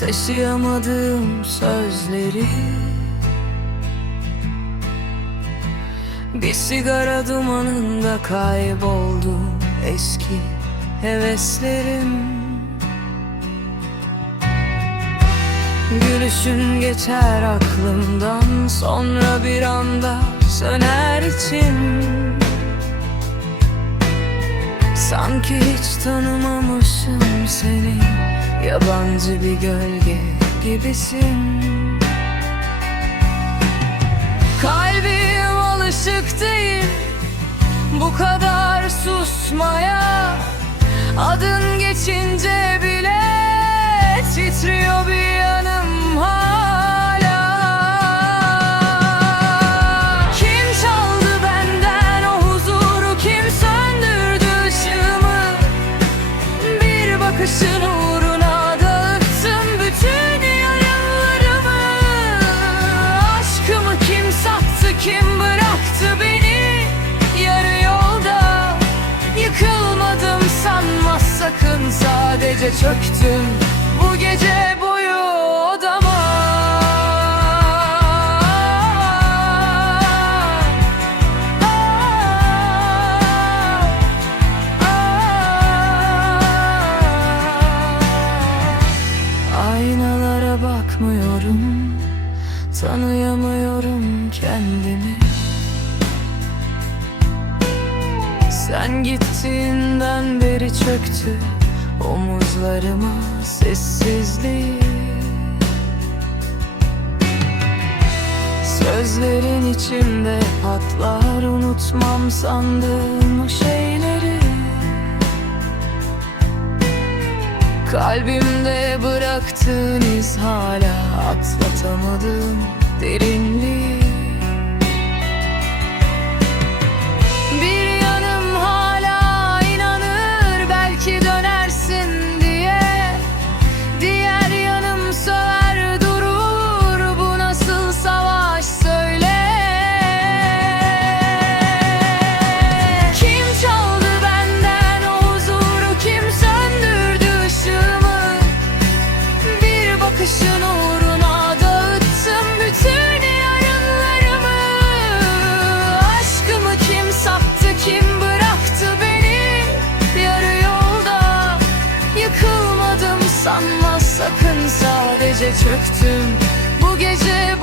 Taşıyamadığım sözleri. Bir sigara dumanında kayboldu eski heveslerim. Gülüşün geçer aklımdan sonra bir anda söner için Sanki hiç tanımamışım seni. Yabancı bir gölge gibisin. Kalbim alışık değil Bu kadar susmaya. Adın geçince bile Titriyor bir Yıkılmadım sanma sakın sadece çöktüm bu gece boyu odama. Aynalara bakmıyorum Tanıyamıyorum kendimi Sen gittiğinden beri çöktü Omuzlarıma sessizliği Sözlerin içimde patlar Unutmam sandığım o şeyleri. Kalbimde bıraktığın iz hala Atlatamadım derinliği çöktüm. Bu gece